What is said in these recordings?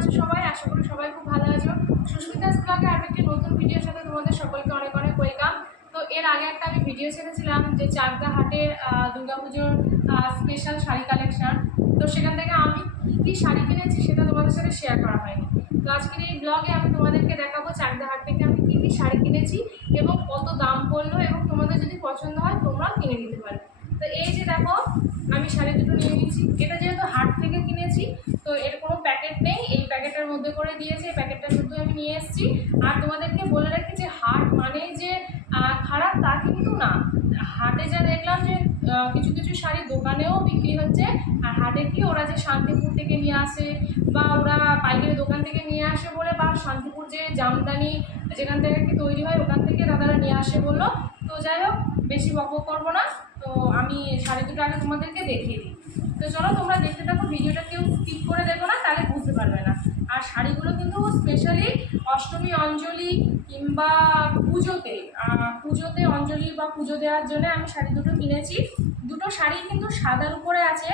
আছো সবাই? আশা করি সবাই খুব ভালো আছো। সুস্মিতাস ব্লগে আর একটি নতুন ভিডিওর সাথে তোমাদের সকলকে অনেক অনেক ওয়েলকাম তো এর আগে একটা আমি ভিডিও ছেড়েছিলাম যে চাকদা হাটের দুর্গাপুজোর স্পেশাল শাড়ি কালেকশন তো সেখান থেকে আমি কী কী শাড়ি কিনেছি সেটা তোমাদের সাথে শেয়ার করা হয়নি। তো আজকের এই ব্লগে আমি তোমাদেরকে দেখাবো চাকদা হাট থেকে আমি কী কী শাড়ি কিনেছি এবং কত দাম পড়ল এবং তোমাদের যদি পছন্দ হয় তোমরাও কিনে নিতে পারো তো এই যে দেখো, আমি শাড়ি দুটো নিয়ে নিয়েছি। এটা যেহেতু হাট থেকে কিনেছি, তো এর কোনো প্যাকেট নেই এই মধ্যে করে দিয়েছে প্যাকেটটা শুধু আমি নিয়ে এসেছি। আর তোমাদেরকে বলে রাখি যে হাট মানে যে খারাপ তা কিন্তু না। হাটে যা দেখলাম যে কিছু কিছু শাড়ি দোকানেও বিক্রি হচ্ছে। আর হাটে কি ওরা যে শান্তিপুর থেকে নিয়ে আসে বা ওরা পাইকারি দোকান থেকে নিয়ে আসে বলে, বা শান্তিপুর যে জামদানি যেখান থেকে কি তৈরি হয়, ওখান থেকে দাদারা নিয়ে আসে বলল। তো যাই হোক, বেশি বক বক করব না। তো আমি শাড়ি দুটো আগে তোমাদেরকে দেখিয়ে দিই। তো চলো তোমরা দেখতে থাকো, ভিডিওটা কেউ স্কিপ করে দেখো না, তাহলে বুঝতে পারবে না। আর শাড়িগুলো কিন্তু স্পেশালি অষ্টমী, অঞ্জলি কিংবা পুজোতে পুজোতে অঞ্জলি বা পুজো দেওয়ার জন্য আমি শাড়ি দুটো কিনেছি। দুটো শাড়ি কিন্তু সাদার উপরে আছে।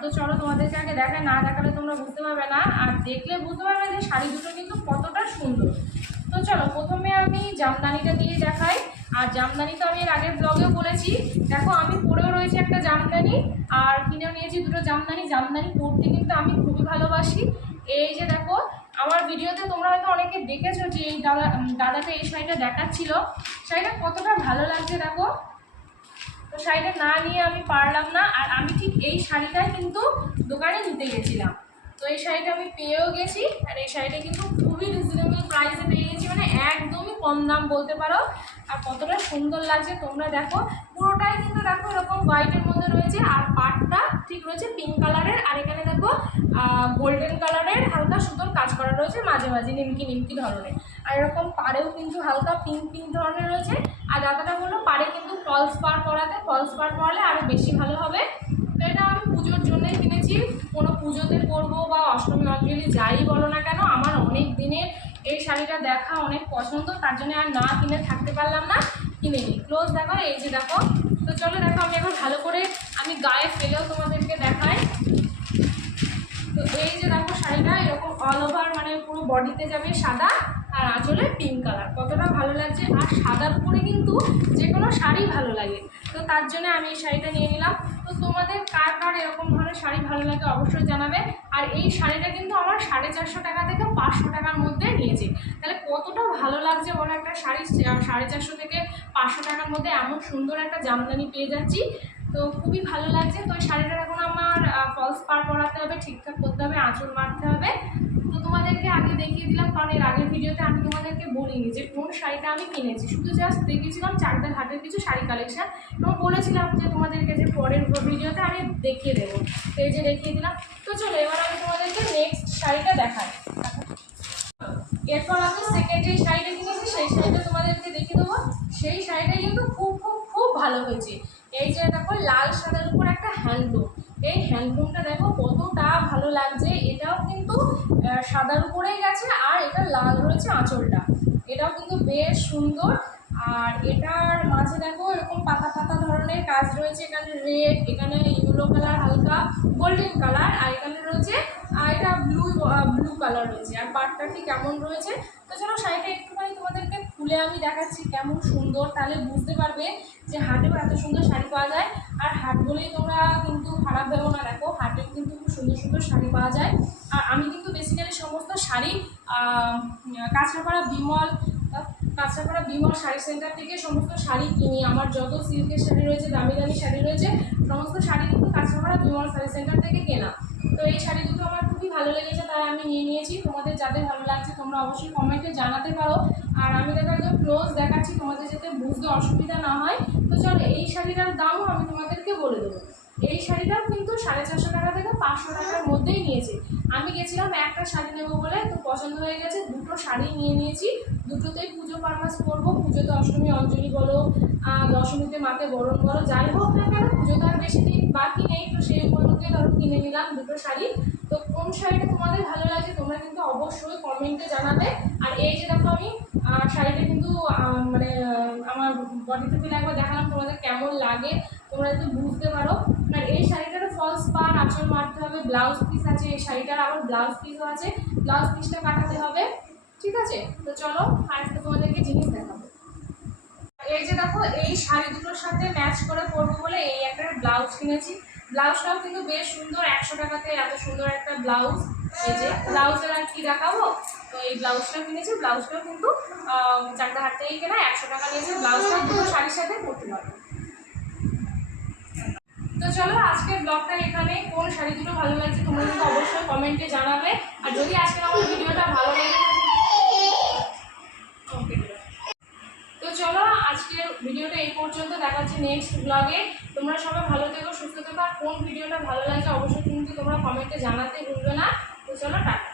তো চলো তোমাদেরকে আগে দেখায় না দেখালে তোমরা বুঝতে পারবে না। আর দেখলে বুঝতে পারবে যে শাড়ি দুটো কিন্তু কতটা সুন্দর। তো চলো, প্রথমে আমি জামদানিটা দিয়ে দেখাই। আর জামদানি তো আমি এর আগের ব্লগেও বলেছি। দেখো, আমি পরেও রয়েছে একটা জামদানি, আর কিনেও নিয়েছি দুটো জামদানি। জামদানি পরতে কিন্তু আমি খুবই ভালোবাসি। এই যে দেখো, আমার ভিডিওতে তোমরা হয়তো অনেকে দেখেছ যে এই দাদা দাদাকে এই শাড়িটা দেখাচ্ছিল। শাড়িটা কতটা ভালো লাগছে দেখো। তো শাড়িটা না নিয়ে আমি পারলাম না, আর আমি ঠিক এই শাড়িটাই কিন্তু দোকানে নিতে গেছিলাম। তো এই শাড়িটা আমি পেয়েও গেছি, আর এই শাড়িটা কিন্তু খুবই রিজনেবল প্রাইসে পেয়ে গেছি মানে একদমই কম দাম বলতে পারো। আর কতটা সুন্দর লাগছে তোমরা দেখো। পুরোটাই কিন্তু দেখো এরকম হোয়াইটের মধ্যে রয়েছে, আর পাটটা ঠিক রয়েছে পিঙ্ক কালারের আর এখানে দেখো গোল্ডেন কালারের হালকা সুন্দর কাজ করা রয়েছে, মাঝে মাঝে নিমকি নিমকি ধরনের। আর এরকম পাড়েও কিন্তু হালকা পিঙ্ক পিঙ্ক ধরনের রয়েছে। আর দাদাটা বলল, পাড়ে কিন্তু ফলস পার পরাতে ফলস পার পরালে আরও বেশি ভালো হবে। তো এটা আমি পুজোর জন্যই কিনেছি। কোনো পুজোতে পরবো বা অষ্টমী, অঞ্জলি যাই বলো না কেন, আমার অনেক দিনের এই শাড়িটা দেখা অনেক পছন্দ, তার জন্য আর না কিনে থাকতে পারলাম না, কিনে নিই ক্লোজ দেখো, এই যে দেখো। তো চলো দেখো, আমি এখন ভালো করে, আমি গায়ে ফেলেও তোমাদেরকে দেখাই। তো এই যে দেখো শাড়িটা, এরকম অল ওভার মানে পুরো বডিতে যাবে সাদা আর আঁচলে পিঙ্ক কালার কতটা ভালো লাগছে? আর সাদার উপরে কিন্তু যে কোনো শাড়ি ভালো লাগে। তো তার জন্য আমি এই শাড়িটা নিয়ে নিলাম। তো তোমাদের কার কার এরকম ধরনের শাড়ি ভালো লাগে অবশ্যই জানাবে। আর এই শাড়িটা কিন্তু আমার সাড়ে চারশো টাকা থেকে পাঁচশো টাকার মধ্যে নিয়েছে। তাহলে কতটা ভালো লাগছে বলো একটা শাড়ি সাড়ে চারশো থেকে পাঁচশো টাকার মধ্যে এমন সুন্দর একটা জামদানি পেয়ে যাচ্ছি। তো খুবই ভালো লাগছে। তো এই শাড়িটার এখন আমার ফলস পার করাতে হবে, ঠিকঠাক করতে হবে, আঁচল মারতে হবে। তো তোমাদেরকে আগে দেখিয়ে দিলাম, কারণ এর আগের ভিডিওতে আমি তোমাদেরকে বলিনি যে কোন শাড়িটা আমি কিনেছি। শুধু জাস্ট দেখিয়েছিলাম চারদার হাটের কিছু শাড়ি কালেকশান এবং বলেছিলাম যে তোমাদেরকে যে পরের ভিডিওতে আমি দেখিয়ে দেবো। তো এই যে দেখিয়ে দিলাম। তো চলো, এবার আমি তোমাদেরকে নেক্সট শাড়িটা দেখাই। এরপর আমি সেকেন্ড যে শাড়িটা কিনেছি, সেই শাড়িটা তোমাদেরকে দেখিয়ে দেবো। সেই শাড়িটা কিন্তু খুব খুব খুব ভালো হয়েছে এই যে দেখো লাল সাদার উপর একটা হ্যান্ডলুম। এই হ্যান্ডলুমটা দেখো কতটা ভালো লাগছে। এটাও কিন্তু সাদার উপরেই গেছে আর এটা লাল রয়েছে আঁচলটা। এটাও কিন্তু বেশ সুন্দর। আর এটার মাঝে দেখো এরকম পাতা পাতা ধরনের কাজ রয়েছে। এখানে রেড এখানে ইউলো কালার হালকা গোল্ডেন কালার আর এখানে রয়েছে আর এটা ব্লু ব্লু কালার রয়েছে। আর পাটটা ঠিক কেমন রয়েছে? তো চলো শাড়িটা একটুখানি তোমাদেরকে খুলে আমি দেখাচ্ছি কেমন সুন্দর। তাহলে বুঝতে পারবে যে হাটেও এত সুন্দর শাড়ি পাওয়া যায়। আর হাট বলেই তোমরা কিন্তু খারাপ ভেবো না। দেখো হাটেও কিন্তু খুব সুন্দর সুন্দর শাড়ি পাওয়া যায়। আর আমি কিন্তু বেসিক্যালি সমস্ত শাড়ি কাঁচরাপাড়া, বিমল কাঁচরাপাড়া বিমল শাড়ি সেন্টার থেকে সমস্ত শাড়ি কিনি। আমার যত সিল্কের শাড়ি রয়েছে দামি দামি শাড়ি রয়েছে, সমস্ত শাড়ি কিন্তু কাঁচরাপাড়া বিমল শাড়ি সেন্টার থেকে কেনা। তো এই শাড়ি দুটো আমার খুবই ভালো লেগেছে, তাই আমি নিয়ে নিয়েছি। তোমাদের যাদের ভালো লাগছে, তোমরা অবশ্যই কমেন্টে জানাতে পারো। আর আমি দেখো একদম ক্লোজ দেখাচ্ছি, তোমাদের যাতে বুঝতে অসুবিধা না হয়। তো চলো, এই শাড়িটার দামও আমি তোমাদেরকে বলে দেবো। এই শাড়িটাও কিন্তু সাড়ে চারশো টাকা থেকে পাঁচশো টাকার মধ্যেই নিয়েছে। আমি গেছিলাম একটা শাড়ি নেব বলে, তো পছন্দ হয়ে গেছে, দুটো শাড়ি নিয়ে নিয়েছি। দুটোতেই পুজো পারপাস করব, পুজোতে অষ্টমী অঞ্জলি বলো দশমীতে মাকে বরণ বলো, যাই হোক না কেন, পুজো তো আর বেশি দিন বাকি নেই, তো সেই উপলক্ষে ধরো কিনে নিলাম দুটো শাড়ি। তো কোন শাড়িটা তোমাদের ভালো লাগে তোমরা কিন্তু অবশ্যই কমেন্টে জানাবে। আর এই যে দেখো আমি শাড়িটা কিন্তু মানে আমার বডিতে ফেলে একবার দেখালাম তোমাদের কেমন লাগে, তোমরা যদি বুঝতে পারো। আর এই শাড়িটার ফলস পার আঁচল মারতে হবে ব্লাউজ পিস আছে, এই শাড়িটার আবার ব্লাউজ পিসও আছে ব্লাউজ পিসটা কাটাতে হবে, ঠিক আছে? তো চলো আর তোমাদেরকে জিনিস দেখাবো। এই যে দেখো, এই শাড়ি দুটোর সাথে ম্যাচ করে পরবো বলে এই একটা ব্লাউজ কিনেছি। ব্লাউজটাও কিন্তু বেশ সুন্দর, একশো টাকাতে এত সুন্দর একটা ব্লাউজ এই যে ব্লাউজের আর কি দেখাবো? তো এই ব্লাউজটা কিনেছি ব্লাউজটাও কিন্তু চারটা হাট থেকেই কেনা, একশো টাকা নিয়েছে ব্লাউজটা দুটো শাড়ির সাথে পরতে পারব তো চলো আজকের ব্লগটা এখানে। কোন শাড়ি দুটো ভালো লাগছে তোমরা কিন্তু অবশ্যই কমেন্টে জানাবে। আর যদি আজকের আমার ভিডিওটা ভালো লাগে তো চলো, আজকের ভিডিওটা এই পর্যন্ত। দেখাচ্ছি নেক্সট ব্লগে তোমরা সবাই ভালো থেকো, সুস্থ থেকো। কোন ভিডিওটা ভালো লাগছে অবশ্যই কিন্তু তোমরা কমেন্টে জানাতে ভুলবে না। তো চলো, টাটা।